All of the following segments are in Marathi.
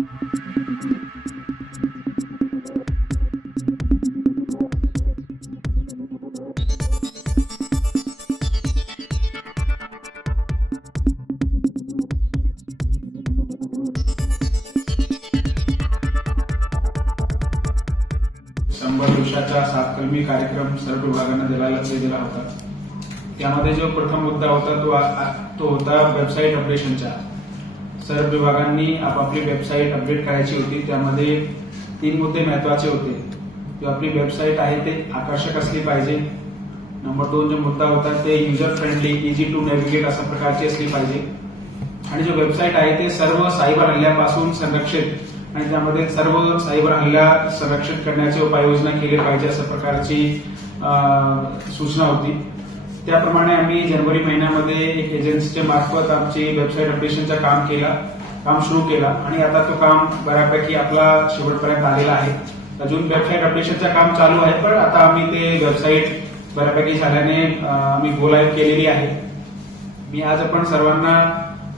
शंभर वर्षाचा सातकर्मी कार्यक्रम सर्व विभागाने दिला लक्ष दिला होता. त्यामध्ये जो प्रथम मुद्दा होता तो आ- तो होता वेबसाईट ऑपरेशनचा सर्व विभागांनी आपापली वेबसाईट अपडेट करायची होती. त्यामध्ये तीन मुद्दे महत्त्वाचे होते. जो आपली वेबसाईट आहे ते आकर्षक असली पाहिजे. नंबर दोन जो मुद्दा होता ते user friendly easy to navigate अशा प्रकारची असली पाहिजे. आणि जो वेबसाईट आहे ते सर्व सायबर हल्ल्यापासून संरक्षित आणि त्यामध्ये सर्व सायबर हल्ला संरक्षित करण्याची उपाययोजना केली पाहिजे अशा प्रकारची सूचना होती. त्याप्रमाणे आम्ही जानेवारी महिन्यामध्ये एक एजन्सीच्या मार्फत आमची वेबसाईट अपडेशनचं काम केला काम सुरू केला. आणि आता तो काम बऱ्यापैकी आपला शेवटपर्यंत आलेला आहे. अजून वेबसाईट अपडेशनचं काम चालू आहे पण आता आम्ही ते वेबसाईट बऱ्यापैकी झाल्याने आम्ही गोलाईव्ह केलेली आहे. मी आज आपण सर्वांना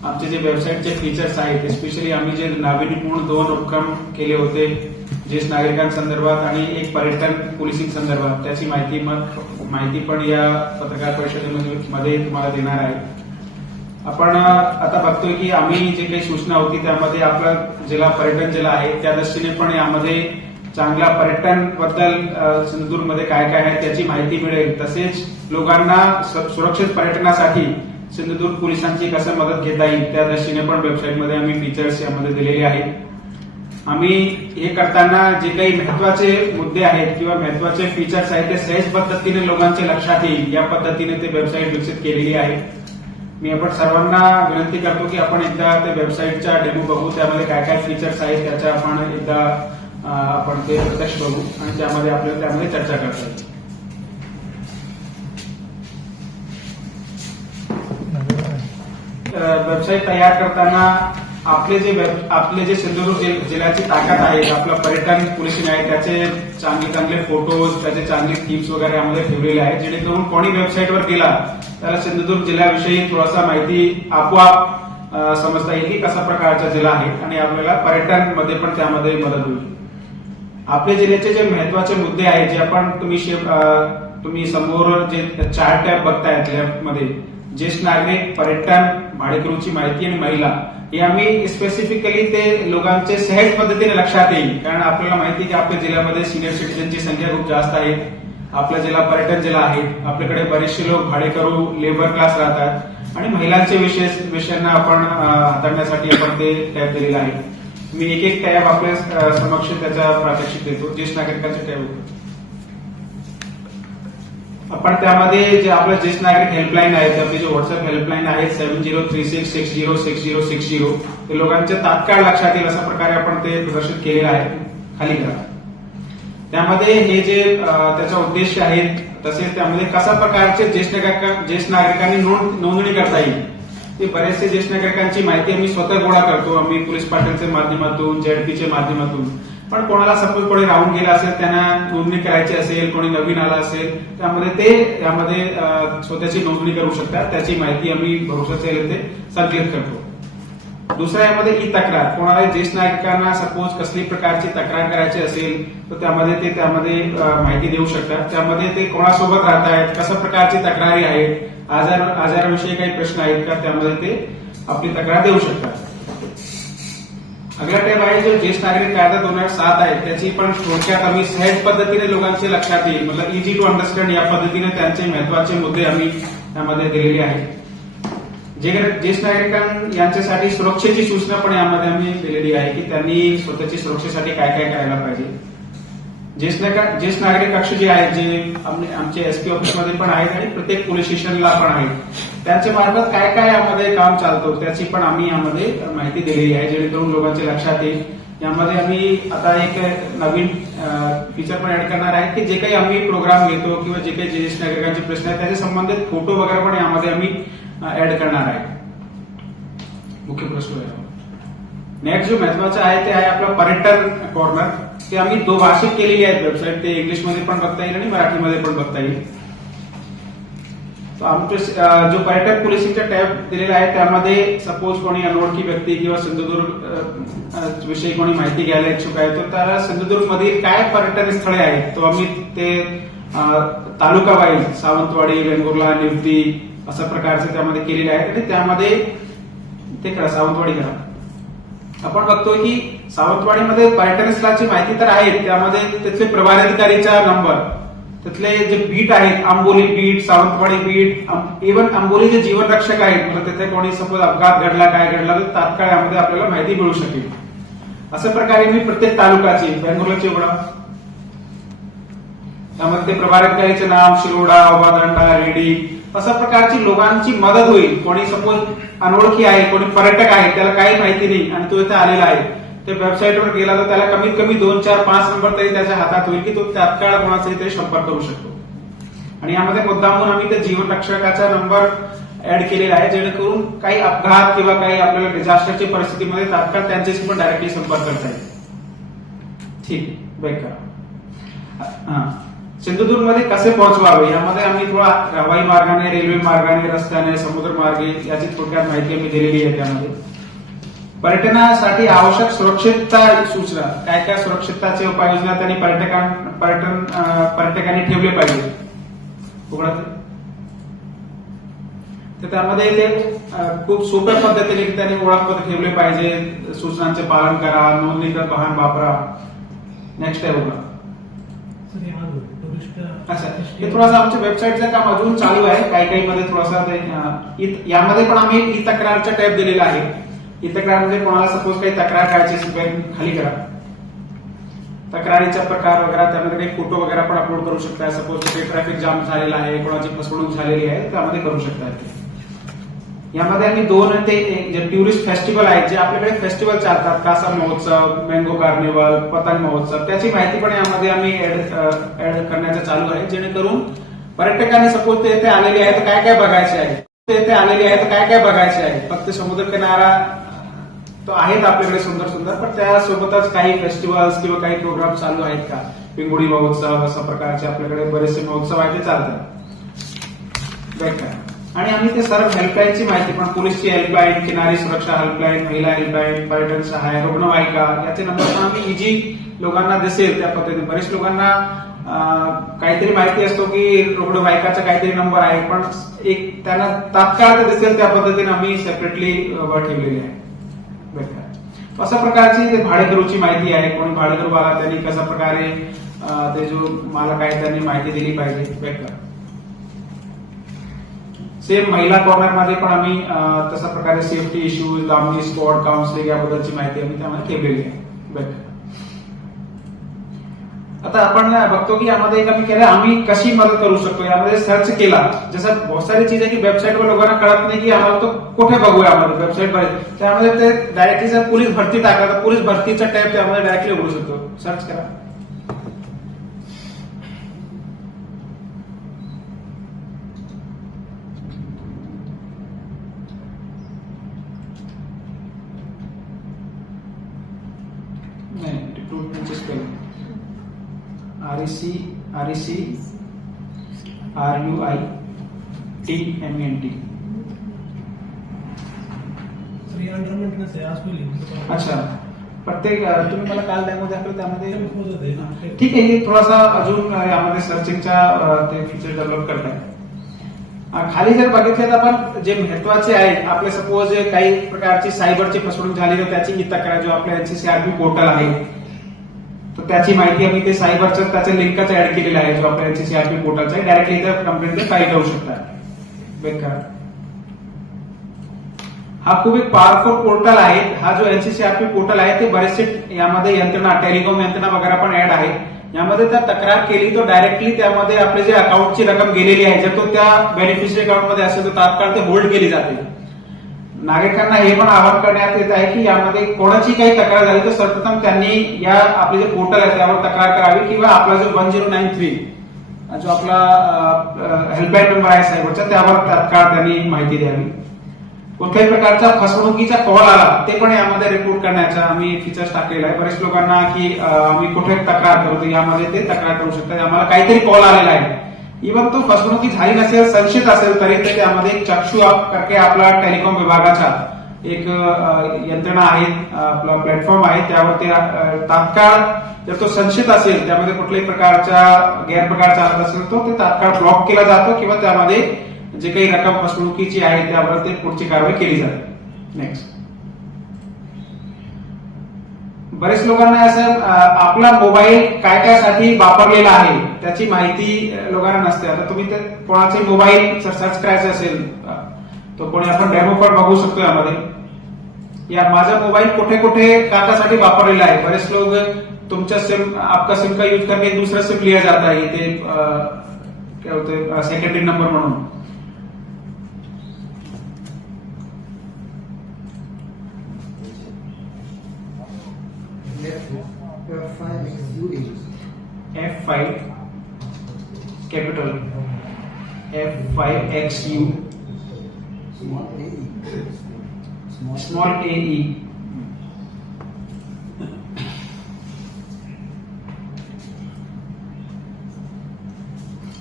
आमचे जे वेबसाईटचे फीचर्स आहेत स्पेशली आम्ही जे नाविन्यपूर्ण दोन उपक्रम केले होते ज्येष्ठ नागरिकांसंदर्भात आणि एक पर्यटन पोलिसिंग संदर्भात त्याची माहिती मग माहिती पण या पत्रकार परिषदेमध्ये मध्ये तुम्हाला देणार आहे. आपण आता बघतोय की आम्ही जे काही सूचना होती त्यामध्ये आपला जिल्हा पर्यटन जिल्हा आहे त्या दृष्टीने पण यामध्ये चांगल्या पर्यटनबद्दल सिंधुदुर्गमध्ये काय काय आहे त्याची माहिती मिळेल. तसेच लोकांना सुरक्षित पर्यटनासाठी सिंधुदुर्ग पोलिसांची कसं मदत घेता येईल त्या दृष्टीने पण वेबसाईटमध्ये आम्ही फीचर्स यामध्ये दिलेले आहेत. आम्ही हे करताना जे काही महत्त्वाचे मुद्दे आहेत किंवा महत्त्वाचे फीचर्स आहेत ते सहज पद्धतीने लोकांच्या लक्षात येईल. या पद्धतीने ते वेबसाईट विकसित केलेली आहे. मी आपण सर्वांना विनंती करतो की आपण एकदा त्या वेबसाईटचा डेमो बघू. त्यामध्ये काय काय फीचर्स आहेत त्याच्या आपण एकदा आपण ते प्रत्यक्ष बघू आणि त्यामध्ये आपल्याला त्यामध्ये चर्चा करता येईल. वेबसाईट तयार करताना आपले जे आपले जे सिंधुदुर्ग जिल्ह्याची ताकद आहे आपलं पर्यटन पोलिसिंग आहे त्याचे चांगले चांगले फोटोज त्याचे चांगले थीम्स वगैरे यामध्ये ठेवलेले आहेत. जेणेकरून कोणी वेबसाईटवर गेला त्याला सिंधुदुर्ग जिल्ह्याविषयी थोडासा माहिती आपोआप समजता येईल की कशा प्रकारचा जिल्हा आहे आणि आपल्याला पर्यटनमध्ये पण त्यामध्ये मदत होईल. आपल्या जिल्ह्याचे जे महत्त्वाचे मुद्दे आहेत जे आपण तुम्ही शे- तुम्ही समोर जे चार टॅब बघतायत लेफ्टमध्ये ज्येष्ठ नागरिक पर्यटन भाडेकरूची माहिती आणि महिला हे आम्ही स्पेसिफिकली ते लोकांचे सहज पद्धतीने लक्षात येईल. कारण आपल्याला माहिती की आपल्या जिल्ह्यामध्ये सिनियर सिटीजनची संख्या खूप जास्त आहे. आपला जिल्हा पर्यटन जिल्हा आहे. आपल्याकडे बरेचसे लोक भाडेकरू लेबर क्लास राहतात. आणि महिलांचे विशेष विषयांना आपण हाताळण्यासाठी आपण ते टॅब दिलेला आहे. मी एक एक टॅब आपल्या समक्ष त्याचा प्रात्यक्षिक देतो. ज्येष्ठ नागरिकांचे टॅब होतो. पण त्यामध्ये जे आपलं ज्येष्ठ नागरिक हेल्पलाईन आहे आपली जे व्हॉट्सअप हेल्पलाईन आहे seven zero three six six zero six zero six zero ते लोकांच्या तात्काळ लक्षात येईल अशा प्रकारे आपण ते प्रदर्शित केलेलं आहे खाली करा. त्यामध्ये हे जे त्याचा उद्देश आहे तसेच त्यामध्ये कशा प्रकारचे ज्येष्ठ ज्येष्ठ नागरिकांनी नोंदणी करता येईल ते बरेचसे ज्येष्ठ नागरिकांची माहिती आम्ही स्वतः गोळा करतो आम्ही पोलीस पाटीलच्या माध्यमातून जेडपीच्या माध्यमातून. पण कोणाला सपोज कोणी राहून गेला असेल त्यांना नोंदणी करायची असेल कोणी नवीन आला असेल त्यामध्ये ते यामध्ये स्वतःची नोंदणी करू शकतात. त्याची माहिती आम्ही भरोसाच्या येथे संकलित करतो. दुसऱ्या यामध्ये ई तक्रार. कोणाला ज्येष्ठ नागरिकांना सपोज कसली प्रकारची तक्रार करायची असेल तर त्यामध्ये ते त्यामध्ये माहिती देऊ शकतात. त्यामध्ये ते कोणासोबत राहत आहेत कशा प्रकारची तक्रारी आहेत आजार आजाराविषयी काही प्रश्न आहेत का त्यामध्ये ते आपली तक्रार देऊ शकतात. अगला टाईप आहे जो ज्येष्ठ नागरिक कायदा दोन हजार सात आहे त्याची पण थोडक्यात आम्ही सहज पद्धतीने लोकांचे लक्षात येईल. मतलब इझी टू अंडरस्टँड या पद्धतीने त्यांचे महत्त्वाचे मुद्दे आम्ही त्यामध्ये दिलेले आहेत. जे ज्येष्ठ नागरिकां यांच्यासाठी सुरक्षेची सूचना पण यामध्ये आम्ही दिलेली आहे की त्यांनी स्वतःची सुरक्षेसाठी काय काय करायला पाहिजे. ज्येष्ठ नागरिक ज्येष्ठ नागरिक कक्ष जे आहेत जे आमचे एसपी ऑफिसमध्ये पण आहेत आणि प्रत्येक पोलीस स्टेशनला पण आहेत. त्यांच्या मार्फत काय काय यामध्ये काम चालतो त्याची पण आम्ही यामध्ये माहिती दिलेली आहे जेणेकरून लोकांच्या लक्षात येईल. यामध्ये आम्ही आता एक नवीन फीचर पण ऍड करणार आहे की जे काही आम्ही प्रोग्राम घेतो किंवा जे काही ज्येष्ठ नागरिकांचे प्रश्न आहेत त्याच्या संबंधित फोटो वगैरे पण यामध्ये आम्ही ऍड करणार आहे. मुख्य प्रश्न नेक्स्ट जो महत्त्वाचा आहे ते आहे आपला पर्यटन कॉर्नर ते आम्ही दो भाषिक केलेली आहेत वेबसाईट ते इंग्लिशमध्ये पण बघता येईल आणि मराठीमध्ये पण बघता येईल. आमच्या जो पर्यटक पोलिसिंगचा टॅब दिलेला आहे त्यामध्ये सपोज कोणी अनोळखी व्यक्ती किंवा सिंधुदुर्ग विषयी कोणी माहिती घ्यायला इच्छुक आहे तर त्याला सिंधुदुर्ग मधील काय पर्यटन स्थळे आहेत? तो आम्ही ते तालुका वाईज सावंतवाडी वेंगुर्ला निवती अशा प्रकारचे त्यामध्ये केलेले आहेत आणि त्यामध्ये ते करा सावंतवाडी करा. आपण बघतोय की सावंतवाडीमध्ये पर्यटन स्थळाची माहिती तर आहे त्यामध्ये तिथले प्रभारी अधिकारीचा नंबर तिथले जे बीट आहेत Amboli beat Sawantwadi beat even Amboli जे जीवन रक्षक आहेत. म्हणजे तिथे कोणी सपोज अपघात घडला काय घडला तर तात्काळ यामध्ये आपल्याला माहिती मिळू शकेल. अशा प्रकारे मी प्रत्येक तालुकाची बेंगुर्लाची एवढा त्यामध्ये ते प्रभारी अधिकारीचे नाव शिरोडा ओबादंडा रेडी अशा प्रकारची लोकांची मदत होईल. कोणी सपोज अनोळखी आहे कोणी पर्यटक आहे त्याला काही माहिती नाही आणि तो इथे आलेला आहे. ते वेबसाईटवर गेला तर त्याला कमीत कमी दोन चार पाच नंबर तरी त्याच्या हातात होईल की तो तात्काळ कोणाचाही तरी संपर्क करू शकतो. आणि यामध्ये मुद्दामून आम्ही त्या जीवन रक्षकाचा नंबर ऍड केलेला आहे जेणेकरून काही अपघात किंवा काही आपल्याला डिझास्टरची परिस्थितीमध्ये तात्काळ त्यांच्याशी पण डायरेक्टली संपर्क करता येईल. ठीक बॅक करा. हा. सिंधुदुर्गमध्ये कसे पोहोचवावे? यामध्ये आम्ही थोडा हवाई मार्गाने रेल्वे मार्गाने रस्त्याने समुद्र मार्गे याची थोडक्यात माहिती आम्ही दिलेली आहे त्यामध्ये. पर्यटनासाठी आवश्यक सुरक्षितता सूचना. काय काय सुरक्षितताचे उपाययोजना त्यांनी पर्यटकां पर्यटन पर्यटकांनी ठेवले पाहिजे? तर. त्यामध्ये ते खूप सोप्या पद्धतीने त्यांनी ओळखपत्र ठेवले पाहिजे. सूचनांचे पालन करा नोंदणीकृत वाहन वापरा. नेक्स्ट आहे बघा अच्छा. हे थोडासा आमच्या वेबसाईटचं काम अजून चालू आहे. काही काही मध्ये थोडासा यामध्ये पण आम्ही ई तक्रारचा टॅब दिलेला आहे. ई तक्रार म्हणजे कोणाला सपोज काही तक्रार करायची असेल खाली करा. तक्रारीचा प्रकार वगैरे त्यामध्ये काही फोटो वगैरे पण अपलोड करू शकता. सपोज कुठे ट्रॅफिक जाम झालेला आहे कोणाची फसवणूक झालेली आहे त्यामध्ये करू शकता. यामध्ये आम्ही दोन ते जे टुरिस्ट फेस्टिवल आहेत जे आपल्याकडे फेस्टिवल चालतात कासा महोत्सव मँगो कार्निवल पतंग महोत्सव त्याची माहिती पण यामध्ये आम्ही ऍड ऍड करण्याचं चालू आहे. जेणेकरून पर्यटकांनी सपोज ते इथे आलेले आहेत तर काय काय बघायचे आहे? ते इथे आलेले आहेत तर काय काय बघायचे आहे? फक्त समुद्र किनारा तो आहेत आपल्याकडे सुंदर सुंदर पण त्यासोबतच काही फेस्टिवल्स किंवा काही प्रोग्राम चालू आहेत का? पिंगुडी महोत्सव अशा प्रकारचे आपल्याकडे बरेचसे महोत्सव आहेत ते चालतात. बरं काय आणि आम्ही ते सर्व हेल्पलाईनची माहिती पण पोलीसची हेल्पलाईन किनारी सुरक्षा हेल्पलाईन महिला हेल्पलाईन पर्यटन सहाय्य रुग्णवाहिका याचे नंबर पण आम्ही इजी लोकांना दिसेल. त्या पद्धतीने बरेच लोकांना काहीतरी माहिती असतो की रुग्णवाहिकाचा काहीतरी नंबर आहे पण एक त्यांना तात्काळ दिसेल त्या पद्धतीने आम्ही सेपरेटली ठेवलेली आहे. बरं अशा प्रकारची ते भाडेकरूची माहिती आहे. कोणी भाडेकरू आला त्यांनी कशा प्रकारे ते जो मला काय त्यांनी माहिती दिली पाहिजे. बरं सेम महिला कॉर्नरमध्ये पण आम्ही तशा प्रकारे सेफ्टी इश्यूज लांबी स्पॉट काउन्सिलिंग याबद्दलची माहिती आम्ही त्यामध्ये ठेवलेली आहे. आता आपण बघतो की यामध्ये एक आम्ही केलं आम्ही कशी मदत करू शकतो? यामध्ये सर्च केला. जसं बहुत सारी चीज आहे की वेबसाईटवर लोकांना कळत नाही की आम्हाला तो कुठे बघूया आम्हाला वेबसाईट वर त्यामध्ये ते डायरेक्टली जर पोलीस भरती टाकला तर पोलीस भरतीचा टॅप त्यामध्ये डायरेक्टली उघडू शकतो. सर्च करा. नाही रिक्रुटमेंटची spelling R E C R E C R U I T M N T अच्छा. प्रत्येक तुम्ही मला काल डेमो दाखवलं त्यामध्ये ठीक आहे हे थोडासा अजून यामध्ये सर्चिंगच्या ते फीचर डेव्हलप करताय. खाली जर बघितलं तर आपण जे महत्त्वाचे आहेत आपले सपोज काही प्रकारची सायबरची फसवणूक झाली तर त्याची तक्रार जो आपल्या एनसीसीआरबी पोर्टल आहे. तर त्याची माहिती आम्ही ते सायबरचं त्याचं लिंकच ऍड केलेलं आहे जो आपल्या एनसीसीआरबी पोर्टलचा आहे. डायरेक्टली इथं कंप्लेंट फाईल करू शकता. बेकार हा खूप एक पॉवरफुल पोर्टल आहे. हा जो एनसीसीआरपी पोर्टल आहे ते बरेचसे यामध्ये यंत्रणा टेलिकॉम यंत्रणा वगैरे पण ऍड आहे यामध्ये त्या तक्रार केली तर डायरेक्टली त्यामध्ये आपले जे अकाउंटची रक्कम गेलेली आहे जर तो त्या बेनिफिशरी अकाउंटमध्ये असेल तर तात्काळ ते होल्ड केली जाते. नागरिकांना हे पण आवाहन करण्यात येत आहे की यामध्ये कोणाची काही तक्रार झाली तर सर्वप्रथम त्यांनी या आपले जे पोर्टल आहे त्यावर तक्रार करावी किंवा आपला जो वन झिरो नाईन थ्री जो आपला हेल्पलाईन नंबर आहे सायबरचा त्यावर तात्काळ त्यांनी माहिती द्यावी. कुठल्याही प्रकारचा फसवणुकीचा कॉल आला ते पण यामध्ये रिपोर्ट करण्याचा आम्ही फीचर्स टाकलेला आहे. बरेच लोकांना की आम्ही कुठे तक्रार करतो यामध्ये ते तक्रार करू शकतात. आम्हाला काहीतरी कॉल आलेला आहे. इव्हन तो फसवणुकी झाली नसेल संशयित असेल तरी तर त्यामध्ये एक चक्षु करके आपला टेलिकॉम विभागाचा एक यंत्रणा आहे आपला प्लॅटफॉर्म आहे. त्यावर ते तात्काळ जर तो संशयित असेल त्यामध्ये कुठल्याही प्रकारचा गैरप्रकार चालत असेल तो ते तात्काळ ब्लॉक केला जातो किंवा त्यामध्ये जे काही रक्कम फसवणुकीची आहे त्यावर ते पुढची कारवाई केली जाते. नेक्स्ट बरेच लोकांना असं आपला मोबाईल काय काय साठी वापरलेला आहे त्याची माहिती लोकांना नसते. आता तुम्ही ते कोणाचे मोबाईल सर्च करायचे असेल तो कोणी आपण डेमो पण बघू शकतो यामध्ये. या माझा मोबाईल कुठे कुठे काकासाठी वापरलेला आहे. बरेच लोक तुमच्या सिम आपका सिम का यूज करके दूसरा सिम लिया जाता है ते क्या होते सेकंडरी नंबर म्हणून. F five capital F five X U small A E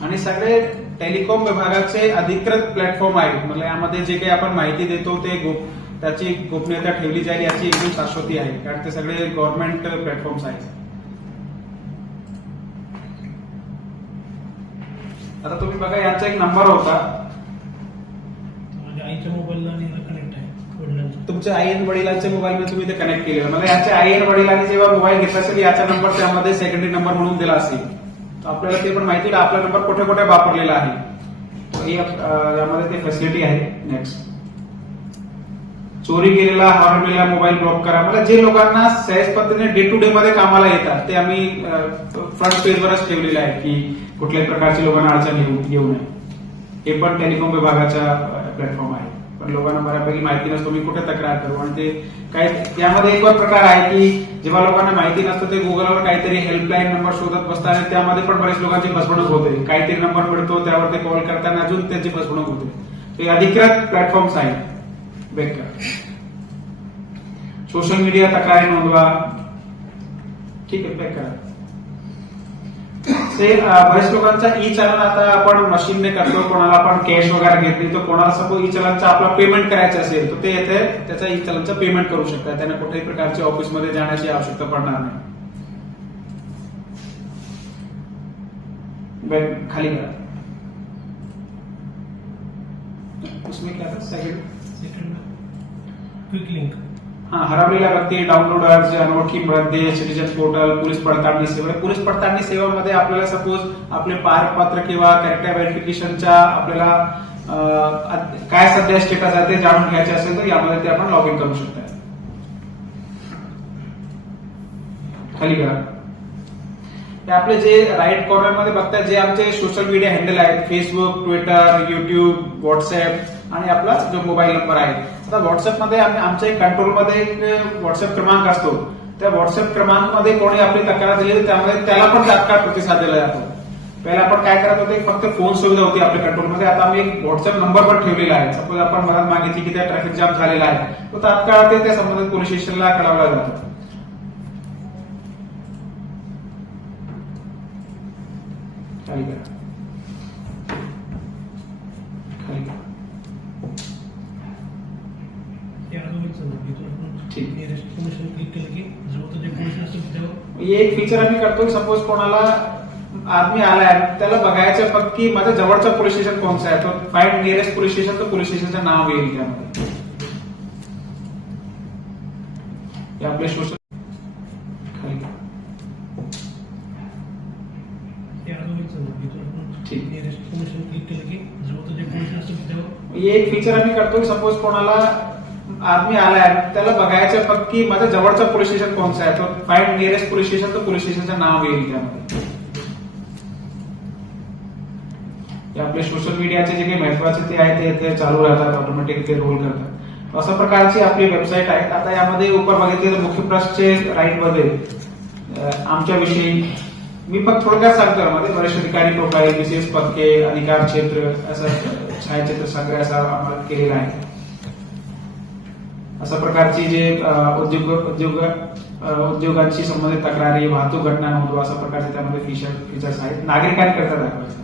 आणि सगळे टेलिकॉम विभागाचे अधिकृत प्लॅटफॉर्म आहेत. म्हणजे यामध्ये जे काही आपण माहिती देतो ते त्याची गोपनीयता ठेवली जाईल याची एकदम शाश्वती आहे. कारण ते सगळे गव्हर्नमेंट प्लॅटफॉर्म्स आहेत. आता तुम्ही बघा यांचा एक नंबर होता. माझ्या आईच्या मोबाईलला आणि कनेक्ट आहे तुमच्या आई आणि वडिलांच्या मोबाईलमध्ये तुम्ही ते कनेक्ट केलेलं. म्हणजे याच्या आई आणि वडिलांनी जेव्हा मोबाईल घेतला असेल याचा नंबर त्यामध्ये सेकंडरी नंबर म्हणून दिला असेल. तर आपल्याला ते पण माहिती आपला नंबर कुठे कुठे वापरलेला आहे? यामध्ये ते फॅसिलिटी आहे. नेक्स्ट चोरी गेलेला हरवलेला मोबाईल ब्लॉक करा. मला जे लोकांना सहज पद्धतीने डे टू डे मध्ये कामाला येतात ते आम्ही फ्रंट पेजवरच ठेवलेले आहे की कुठल्याही प्रकारची लोकांना अडचण येऊ येऊ नये. हे पण टेलिकॉम विभागाचा प्लॅटफॉर्म आहे. पण लोकांना बऱ्यापैकी माहिती नसतो मी कुठे तक्रार करू आणि ते काय त्यामध्ये एक प्रकार आहे की जेव्हा लोकांना माहिती नसतं ते गुगलवर काहीतरी हेल्पलाईन नंबर शोधत बसतात आणि त्यामध्ये पण बरेच लोकांची फसवणूक होते. काहीतरी नंबर मिळतो त्यावर ते कॉल करताना अजून त्यांची फसवणूक होते. ते अधिकृत प्लॅटफॉर्म्स आहेत. बेकार. सोशल मीडिया तक्रारी नोंदवा? ठीक आहे बेकार. ते बरेच लोकांचा ई चलन आता आपण मशीनने करतो कोणाला आपण कॅश वगैरे घेतली तर कोणाला सपोज ई चलनचा आपला पेमेंट करायचं असेल तर ते येथे त्याचा ई चलनचं पेमेंट करू शकतात. त्यांना कुठल्याही प्रकारच्या ऑफिसमध्ये जाण्याची आवश्यकता पडणार नाही. खाली करा. उसमें क्या था? Second second quick link. हाँ हरवलेल्या व्यक्ती डाउनलोडर्स अनोळखी मृतदेह सिटीजन पोर्टल पोलीस पडताळणी सेवा. पोलीस पडताळणी सेवामध्ये आपल्याला सपोज आपले पारपत्र किंवा कॅरेक्टर व्हेरिफिकेशनच्या आपल्याला काय सध्या स्टेटस आहे ते जाणून घ्यायचे असेल तर यामध्ये ते आपण लॉग इन करू शकता. खाली करा. आपले जे राईट कॉर्नरमध्ये बघतात जे आमचे सोशल मीडिया हँडल आहेत फेसबुक ट्विटर युट्यूब व्हॉट्सअप आणि आपला जो मोबाईल नंबर आहे आता व्हॉट्सअपमध्ये आम्ही आमच्या एक कंट्रोलमध्ये एक व्हॉट्सअप क्रमांक असतो. त्या व्हॉट्सअप क्रमांकमध्ये कोणी आपली तक्रार दिली तर त्यामध्ये त्याला पण तात्काळ प्रतिसाद दिला जातो. पहिला आपण काय करत होते फक्त फोन सुविधा होती आपल्या कंट्रोलमध्ये. आता आम्ही एक व्हॉट्सअप नंबर पण ठेवलेला आहे. सपोज आपण मदत मागितली की त्या ट्रॅफिक जाम झालेला आहे तो तात्काळ ते त्या संबंधित पोलीस स्टेशनला कळवला जातो चालेल करा खाली करा हे अजूनच इथून आपण ठीक. नियरेस्ट इन्फॉर्मेशन क्लिक केलं की जवळ जे पोलीस असेल त्यावर हे एक फीचर आम्ही करतो सपोज कोणाला आदमी आलाय त्याला बघायचं फक्त की माझ्या जवळचं पोलीस स्टेशन कोणचं आहे? तो फाईंड नियरेस्ट पोलीस स्टेशन तर पोलीस स्टेशनचं नाव येईल त्यामध्ये. आपले सोशल एक फीचर आम्ही करतो सपोज कोणाला आदमी आलाय त्याला बघायचं फक्त की माझ्या जवळचा पोलीस स्टेशन कोणचं आहे? तो फाईंड नियरेस्ट पोलीस स्टेशन तर पोलीस स्टेशनचं नाव येईल त्यामध्ये. आपले सोशल मीडियाचे जे काही महत्त्वाचे ते आहे ते- चालू राहतात ऑटोमॅटिक ते रोल करतात. अशा प्रकारची आपली वेबसाईट आहे. आता यामध्ये उपर बघितले तर मुख्य प्रश्नचे राईटमध्ये आमच्याविषयी मी फक्त थोडक्यात सांगतो मध्ये बरेचसे अधिकारी प्रोफाईल विशेष पदके अधिकार क्षेत्र असं छायाचित्र संग्रह असा आम्हाला केलेला आहे. अशा प्रकारची जे उद्योग उद्योग उद्योगांशी संबंधित तक्रारी वाहतूक घटना नव्हतो अशा प्रकारचे त्यामध्ये फीचर फीचर्स आहेत. नागरिकांकरता दाखवायचं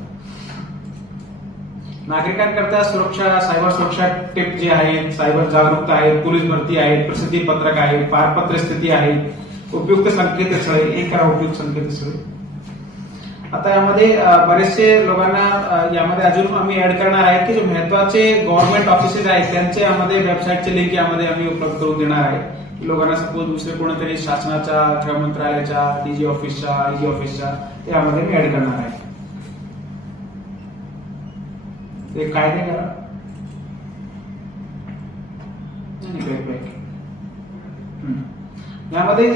नागरिकांकरता सुरक्षा सायबर सुरक्षा टिप जे आहेत सायबर जागरूकता आहेत पोलीस भरती आहेत प्रसिद्धी पत्रक आहे पारपत्र स्थिती आहे उपयुक्त संकेतस्थळे एक करा उपयुक्त संकेतस्थळे. आता यामध्ये बरेचसे लोकांना यामध्ये अजून आम्ही ऍड करणार आहे की जे महत्त्वाचे गव्हर्नमेंट ऑफिसेस आहेत त्यांचे यामध्ये वेबसाईटचे लिंक यामध्ये आम्ही उपलब्ध करून देणार आहे. लोकांना सपोज दुसरे कोणीतरी शासनाच्या गृह मंत्रालयाच्या डीजी ऑफिसच्या आयजी ऑफिसच्या यामध्ये मी ऍड करणार आहे. ते काय ते करा. यामध्ये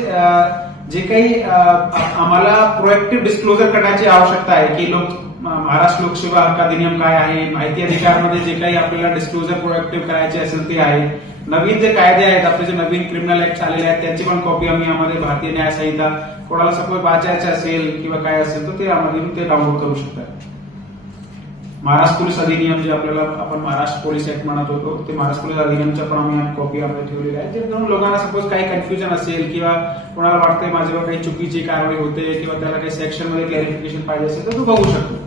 जे काही आम्हाला प्रोएक्टिव्ह डिस्क्लोजर करण्याची आवश्यकता आहे की लोक महाराष्ट्र लोकसेवा हक्क अधिनियम काय आहे माहिती अधिकारमध्ये जे काही आपल्याला डिस्क्लोजर प्रोएक्टिव्ह करायचे असेल ते आहे. नवीन जे कायदे आहेत आपले जे नवीन क्रिमिनल ऍक्ट आलेले आहेत त्यांची पण कॉपी आम्ही यामध्ये भारतीय न्याय संहिता कोणाला सपोज वाचायचे असेल किंवा काय असेल तर ते यामध्ये ते डाउनलोड करू शकतात. महाराष्ट्र पोलीस अधिनियम जे आपल्याला आपण महाराष्ट्र पोलीस ऍक्ट म्हणत होतो ते महाराष्ट्र पोलीस अधिनियमच्या पण आम्ही कॉपी आपल्या ठेवलेली आहे. जेणेकरून लोकांना सपोज काही कन्फ्युजन असेल किंवा कोणाला वाटतंय माझ्यावर काही चुकीची कारवाई होते किंवा त्याला काही सेक्शनमध्ये क्लॅरिफिकेशन पाहिजे असेल तर तो बघू शकतो.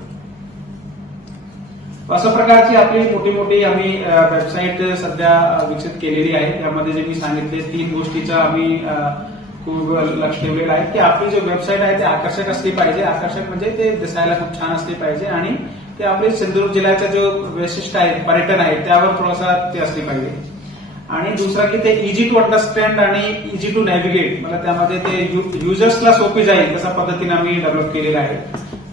अशा प्रकारची आपली मोठी मोठी आम्ही वेबसाईट सध्या विकसित केलेली आहे. त्यामध्ये जे मी सांगितले तीन गोष्टीचा आम्ही खूप लक्ष ठेवलेलं आहे. की आपली जी वेबसाईट आहे ते आकर्षक असली पाहिजे. आकर्षक म्हणजे ते दिसायला खूप छान असली पाहिजे आणि ते आपले सिंधुदुर्ग जिल्ह्याच्या जो वैशिष्ट्य आहे पर्यटन आहे त्यावर थोडासा ते असली पाहिजे. आणि दुसरा की ते इझी टू अंडरस्टँड आणि इझी टू नॅव्हिगेट मला त्यामध्ये ते युजर्सला सोपी जाईल तशा पद्धतीने आम्ही डेव्हलप केलेलं आहे.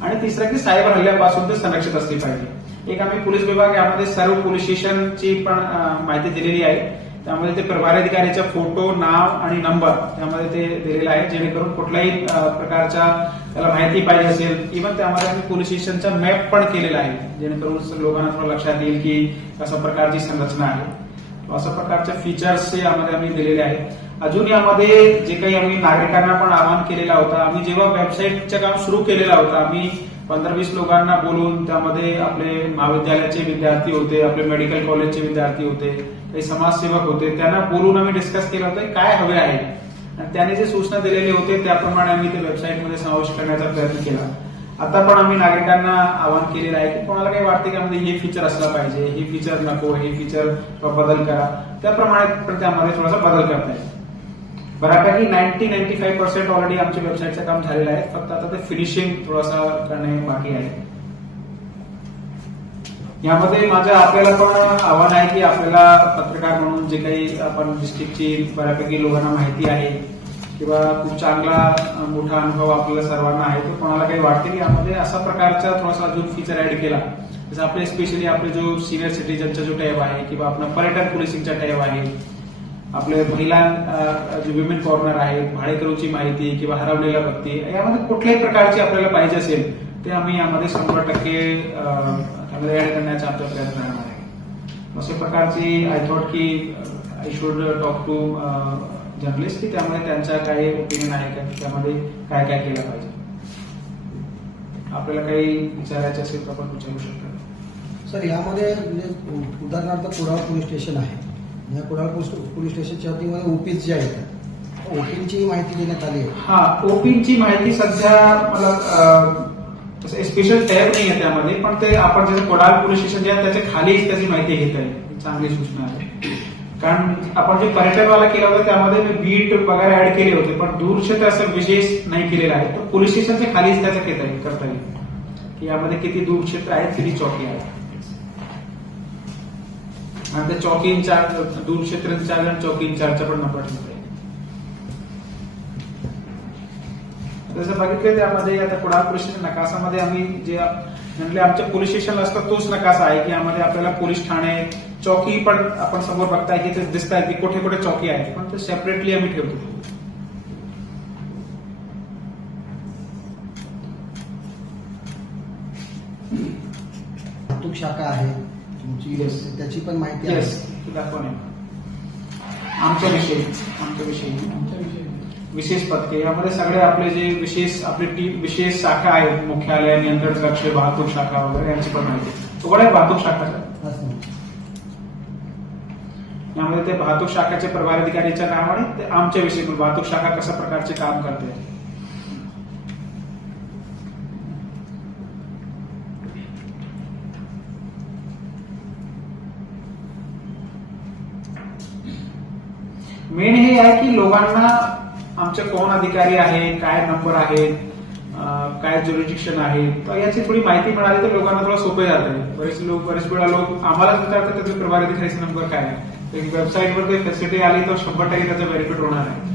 आणि तिसरा की सायबर हल्ल्यापासून ते संरक्षित असली पाहिजे. एक आम्ही पोलीस विभाग यामध्ये सर्व पोलीस स्टेशनची पण माहिती दिलेली आहे. त्यामध्ये ते प्रभारी फोटो नाव आणि नंबर त्यामध्ये ते दिलेलं आहे जेणेकरून कुठल्याही प्रकारच्या त्याला माहिती पाहिजे असेल इव्हन त्यामध्ये आम्ही पोलीस स्टेशनचा मॅप पण केलेला आहे जेणेकरून लोकांना थोडं लक्षात येईल की कशा प्रकारची संरचना आहे. अशा प्रकारच्या फीचर्स यामध्ये आम्ही दिलेले आहेत अजून यामध्ये जे काही आम्ही नागरिकांना पण आवाहन केलेला होता आम्ही जेव्हा वेबसाईटचं काम सुरू केलेलं होतं आम्ही पंधरा वीस लोकांना बोलून त्यामध्ये आपले महाविद्यालयाचे विद्यार्थी होते आपले मेडिकल कॉलेजचे विद्यार्थी होते काही समाजसेवक होते त्यांना बोलून आम्ही डिस्कस केलं होतं काय हवे आहे? आणि त्याने जे सूचना दिलेले होते त्याप्रमाणे आम्ही ते वेबसाईटमध्ये समावेश करण्याचा प्रयत्न केला. आता पण आम्ही नागरिकांना आवाहन केलेलं आहे की कोणाला काही वाटते की हे फीचर असलं पाहिजे हे फीचर नको हे फीचर बदल करा. त्याप्रमाणे पण त्यामध्ये थोडासा बदल करता येईल. बऱ्यापैकी ninety ninety five percent already आमच्या वेबसाईटचं काम झालेलं आहे. फक्त आता ते फिनिशिंग थोडासा करणे बाकी आहे. यामध्ये माझं आपल्याला पण आव्हान आहे की आपल्याला पत्रकार म्हणून जे काही आपण डिस्ट्रिक्टची बऱ्यापैकी लोकांना माहिती आहे किंवा खूप चांगला मोठा अनुभव आपल्याला सर्वांना आहे तो कोणाला काही वाटते की यामध्ये असा प्रकारचा थोडासा अजून फीचर ऍड केला जसं आपले स्पेशली आपले जो सिनियर सिटीजनचा जो टॅब आहे किंवा आपला पर्यटन पोलिसिंगचा टॅब आहे आपले महिला जे विमेन कॉर्नर आहे भाडेकरूची माहिती किंवा हरवलेल्या व्यक्ती यामध्ये कुठल्याही प्रकारची आपल्याला पाहिजे असेल ते आम्ही यामध्ये शंभर टक्के अ, त्यामध्ये ऍड करण्याचा आमचा प्रयत्न राहणार आहे. अशा प्रकारची आय थॉट की I should talk to journalist की त्यामध्ये त्यांचा काही ओपिनियन आहे का त्यामध्ये काय काय केलं पाहिजे. आपल्याला काही विचारायचं असेल तर आपण विचारू शकतो. सर यामध्ये म्हणजे उदाहरणार्थ कुडाळ पोलीस स्टेशन आहे. कुडाळ पोलीस स्टेशनच्या वतीमध्ये ओपीज जे आहेत ओपीची माहिती देण्यात आली आहे हा ओपीची माहिती सध्या मला स्पेशल टॅब नाही आहे त्यामध्ये पण ते आपण जसं कोडाळ पोलीस स्टेशन जे आहे त्याच्या खालीच त्याची माहिती घेता येईल चांगली सूचना आहे. कारण आपण जे पर्यटनवाला केलं होतं त्यामध्ये मी बीट वगैरे ऍड केले होते पण दूर क्षेत्र असं विशेष नाही केलेलं आहे. तर पोलीस स्टेशनच्या खालीच त्याचं घेता येईल करता येईल. की यामध्ये किती दूर क्षेत्र आहेत किती चौकी आहेत आता चौकी इन्चार्ज दूर क्षेत्र इन्चार्ज आणि चौकी इन्चार्जचा पण नंबर जसं बघितलं त्यामध्ये आता कुडाळ पोलीस नकाशामध्ये आम्ही जे म्हणजे आमच्या पोलीस स्टेशनला असतात तोच नकाशा आहे की यामध्ये आपल्याला पोलीस ठाणे चौकी पण आपण समोर बघताय की ते दिसत आहे की कुठे कुठे चौकी आहे पण ते सेपरेटली आम्ही ठेवतो. वाहतूक शाखा आहे. Yes. त्याची पण माहिती येस आहे. दाखवा नाही. आमच्या विषयी. आमच्या विषयी. विशेष पथके. यामध्ये सगळे आपले जे विशेष आपली टीम विशेष शाखा आहेत. मुख्यालय नियंत्रण कक्ष वाहतूक शाखा वगैरे यांची पण माहिती. थोडं आहे? वाहतूक असं. यामध्ये ते वाहतूक शाखाचे प्रभारी अधिकारीच्या नाव आणि ते आमच्या विषयी. पण वाहतूक शाखा कशा प्रकारचे काम करते? मेन हे आहे की लोकांना आमचे कोण अधिकारी आहे काय नंबर आहे काय ज्युरिडिक्शन आहे तर याची थोडी माहिती मिळाली तर लोकांना थोडं सोपं जाते. बरेच लोक बरेच वेळा लोक आम्हालाच विचारतात त्याचे प्रभारी अधिकारीचा नंबर काय आहे एक वेबसाईटवर काही फॅसिलिटी आली तर शंभर टक्के त्याचं बेनिफिट होणार आहे.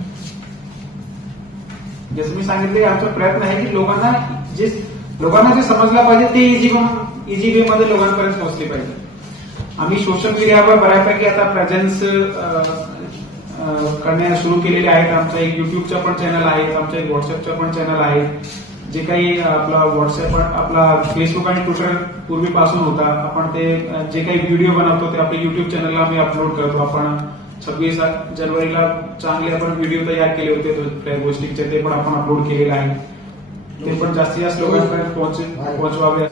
जसं मी सांगितले आमचा प्रयत्न आहे की लोकांना जे लोकांना जे समजलं पाहिजे ते इझी इझी वे मध्ये लोकांपर्यंत पोहोचले पाहिजे. आम्ही सोशल मीडियावर बऱ्यापैकी आता प्रेझेन्स करण्यास सुरू केलेले आहेत. आमचा एक युट्यूबचा पण चॅनल आहे आमचा एक व्हॉट्सअपचा पण चॅनल आहे. जे काही आपला व्हॉट्सअप आपला फेसबुक आणि ट्विटर पूर्वीपासून होता. आपण ते जे काही व्हिडिओ बनवतो ते आपल्या युट्यूब चॅनलला आम्ही अपलोड करतो. आपण सव्वीस जानेवारीला चांगले आपण व्हिडिओ तयार केले होते त्या गोष्टीचे ते पण आपण अपलोड केलेले आहे. ते पण जास्तीत जास्त लोकांपर्यंत पोहोचवावे.